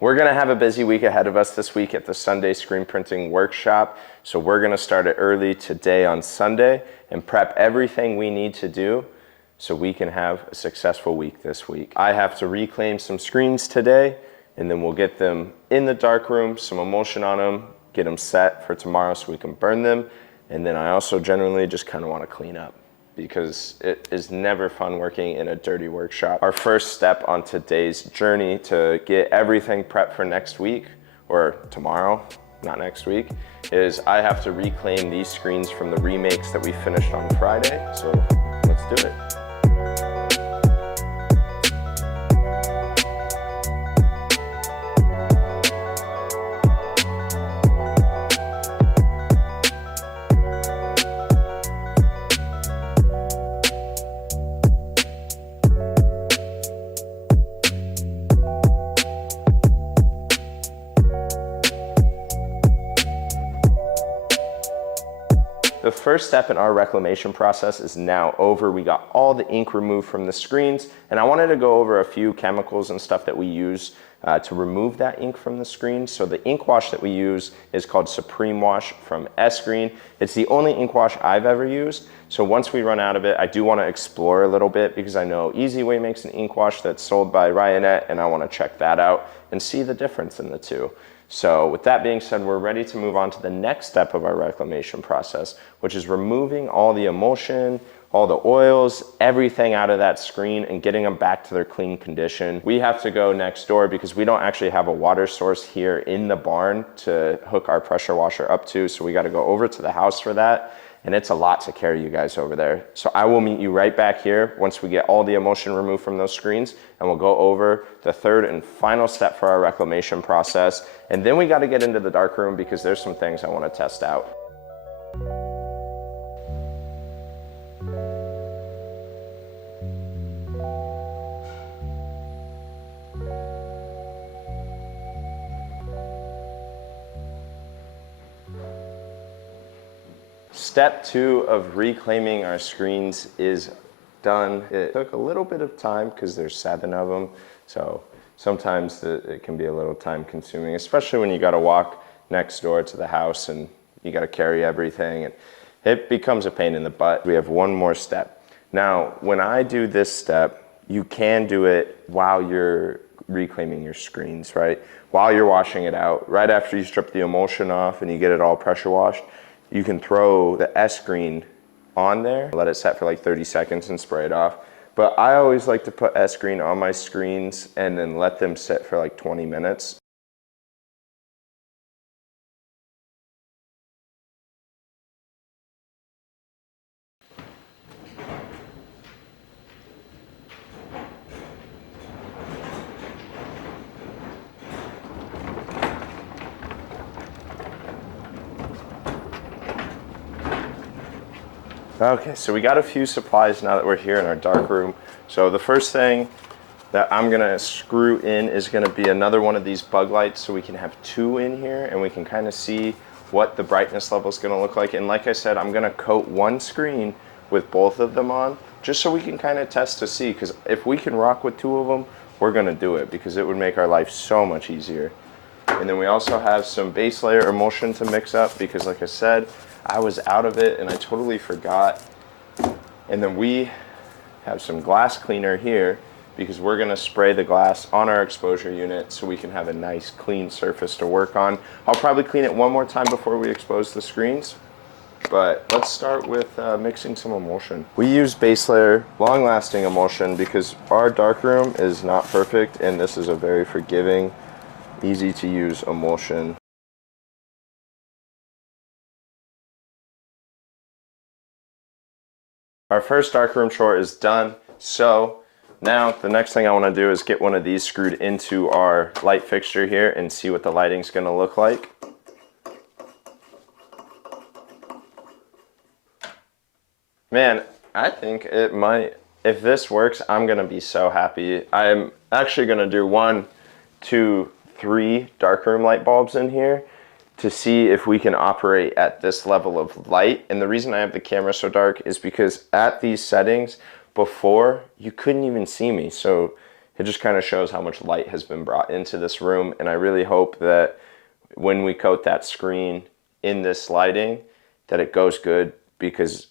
We're going to have a busy week ahead of us this week at the Sunday Screen Printing Workshop. So we're going to start it early today on Sunday and prep everything we need to do so we can have a successful week this week. I have to reclaim some screens today, and then we'll get them in the darkroom, some emulsion on them, get them set for tomorrow so we can burn them. And then I also generally just kind of want to clean up, because it is never fun working in a dirty workshop. Our first step on today's journey to get everything prepped for next week, or tomorrow, not next week, is I have to reclaim these screens from the remakes that we finished on Friday. So let's do it. The first step in our reclamation process is now over. We got all the ink removed from the screens, and I wanted to go over a few chemicals and stuff that we use to remove that ink from the screen. So the ink wash that we use is called Supreme Wash from S-Green. It's the only ink wash I've ever used. So once we run out of it, I do want to explore a little bit, because I know Easy Way makes an ink wash that's sold by Ryonet, and I want to check that out and see the difference in the two. So with that being said, we're ready to move on to the next step of our reclamation process, which is removing all the emulsion, all the oils, everything out of that screen and getting them back to their clean condition. We have to go next door because we don't actually have a water source here in the barn to hook our pressure washer up to, so we got to go over to the house for that. And it's a lot to carry you guys over there. So I will meet you right back here once we get all the emulsion removed from those screens, and we'll go over the third and final step for our reclamation process. And then we got to get into the dark room because there's some things I want to test out. Step 2 of reclaiming our screens is done. It took a little bit of time because there's 7 of them. So sometimes it can be a little time consuming, especially when you got to walk next door to the house and you got to carry everything. And it becomes a pain in the butt. We have one more step. Now, when I do this step, you can do it while you're reclaiming your screens, right? While you're washing it out, right after you strip the emulsion off and you get it all pressure washed, you can throw the S-Green on there, let it set for like 30 seconds and spray it off. But I always like to put S-Green on my screens and then let them sit for like 20 minutes. Okay, so we got a few supplies now that we're here in our dark room. So the first thing that I'm gonna screw in is gonna be another one of these bug lights, so we can have 2 in here and we can kind of see what the brightness level is gonna look like. And like I said, I'm gonna coat one screen with both of them on, just so we can kind of test to see, because if we can rock with 2 of them, we're gonna do it, because it would make our life so much easier. And then we also have some base layer emulsion to mix up, because like I said, I was out of it and I totally forgot. And then we have some glass cleaner here, because we're gonna spray the glass on our exposure unit so we can have a nice clean surface to work on. I'll probably clean it one more time before we expose the screens, but let's start with mixing some emulsion. We use base layer long lasting emulsion because our darkroom is not perfect, and this is a very forgiving, easy to use emulsion. Our first darkroom chore is done. So now the next thing I want to do is get one of these screwed into our light fixture here and see what the lighting's going to look like. Man, I think it might, if this works, I'm going to be so happy. I'm actually going to do 1, 2, 3 darkroom light bulbs in here to see if we can operate at this level of light. And the reason I have the camera so dark is because at these settings before, you couldn't even see me. So It just kind of shows how much light has been brought into this room, and I really hope that when we coat that screen in this lighting, that it goes good, because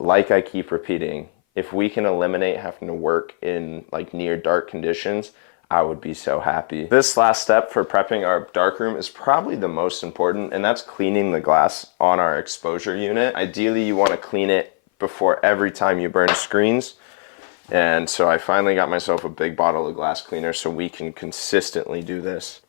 like I keep repeating, if we can eliminate having to work in like near dark conditions, I would be so happy. This last step for prepping our darkroom is probably the most important, and that's cleaning the glass on our exposure unit. Ideally, you want to clean it before every time you burn screens. And so I finally got myself a big bottle of glass cleaner so we can consistently do this.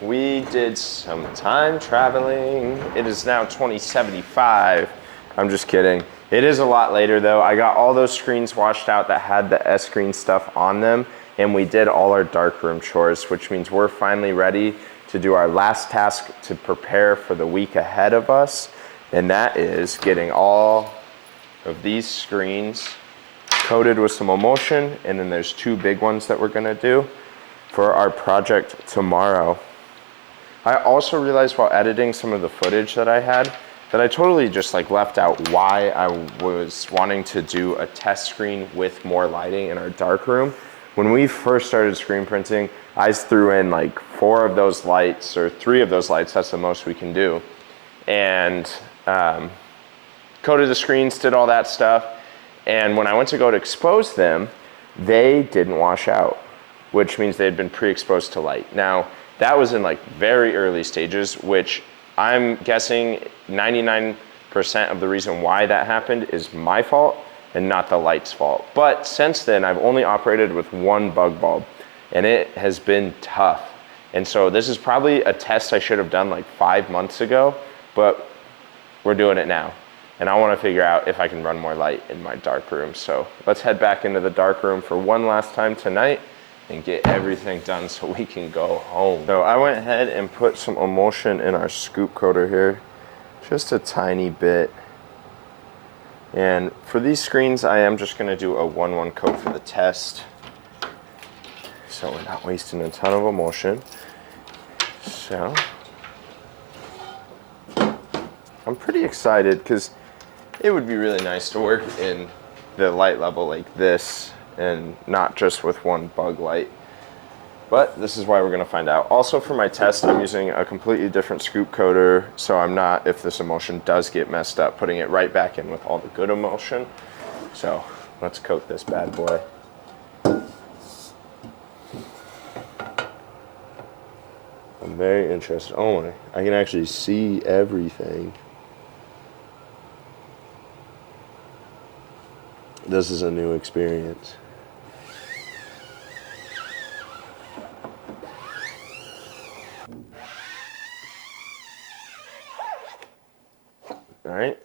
We did some time traveling. It is now 2075. I'm just kidding. It is a lot later though. I got all those screens washed out that had the S-Screen stuff on them, and we did all our darkroom chores, which means we're finally ready to do our last task to prepare for the week ahead of us, and that is getting all of these screens coated with some emulsion, and then there's 2 big ones that we're gonna do for our project tomorrow. I also realized while editing some of the footage that I had that I totally just like left out why I was wanting to do a test screen with more lighting in our darkroom. When we first started screen printing, I threw in like 4 of those lights, or 3 of those lights, that's the most we can do. And coated the screens, did all that stuff. And when I went to go to expose them, they didn't wash out, which means they had been pre-exposed to light. Now, that was in like very early stages, which I'm guessing 99% of the reason why that happened is my fault and not the light's fault. But since then, I've only operated with 1 bug bulb, and it has been tough. And so this is probably a test I should have done like 5 months ago, but we're doing it now. And I want to figure out if I can run more light in my darkroom. So let's head back into the darkroom for one last time tonight and get everything done so we can go home. So I went ahead and put some emulsion in our scoop coater here, just a tiny bit. And for these screens, I am just gonna do a 1-1 coat for the test, so we're not wasting a ton of emulsion. So I'm pretty excited because it would be really nice to work in the light level like this and not just with 1 bug light. But this is why we're gonna find out. Also for my test, I'm using a completely different scoop coater, so I'm not, if this emulsion does get messed up, putting it right back in with all the good emulsion. So let's coat this bad boy. I'm very interested. Oh my, I can actually see everything. This is a new experience. All right,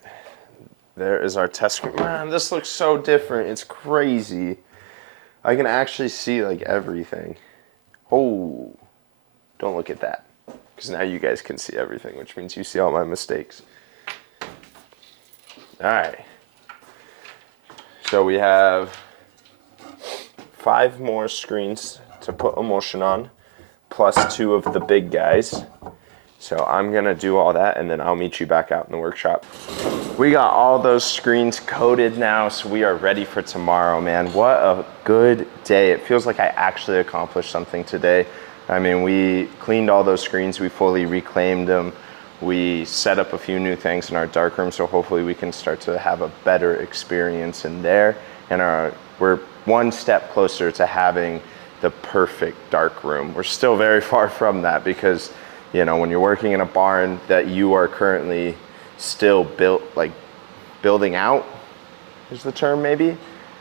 there is our test screen. Man, this looks so different. It's crazy. I can actually see like everything. Oh, don't look at that, because now you guys can see everything, which means you see all my mistakes. All right. So we have 5 more screens to put emulsion on, plus 2 of the big guys. So I'm gonna do all that, and then I'll meet you back out in the workshop. We got all those screens coated now, so we are ready for tomorrow, man. What a good day. It feels like I actually accomplished something today. I mean, we cleaned all those screens, we fully reclaimed them. We set up a few new things in our darkroom, so hopefully we can start to have a better experience in there. And we're 1 step closer to having the perfect darkroom. We're still very far from that, because you know, when you're working in a barn that you are currently still building out is the term maybe.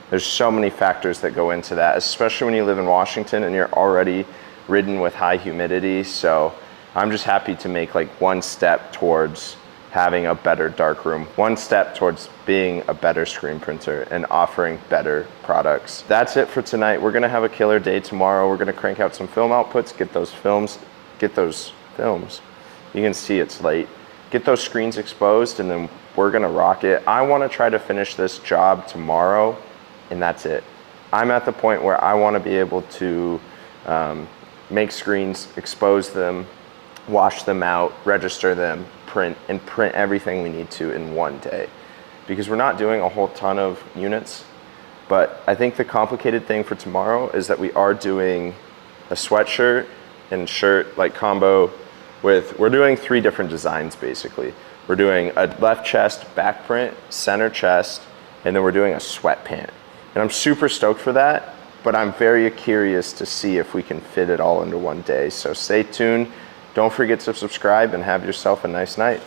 There's so many factors that go into that, especially when you live in Washington and you're already ridden with high humidity. So I'm just happy to make like 1 step towards having a better darkroom, 1 step towards being a better screen printer and offering better products. That's it for tonight. We're gonna have a killer day tomorrow. We're gonna crank out some film outputs, get those films. You can see it's late. Get those screens exposed, and then we're gonna rock it. I wanna try to finish this job tomorrow, and that's it. I'm at the point where I wanna be able to make screens, expose them, wash them out, register them, print everything we need to in one day. Because we're not doing a whole ton of units, but I think the complicated thing for tomorrow is that we are doing a sweatshirt and shirt like combo with, we're doing 3 different designs basically. We're doing a left chest back print, center chest, and then we're doing a sweat pant. And I'm super stoked for that, but I'm very curious to see if we can fit it all into one day. So stay tuned. Don't forget to subscribe and have yourself a nice night.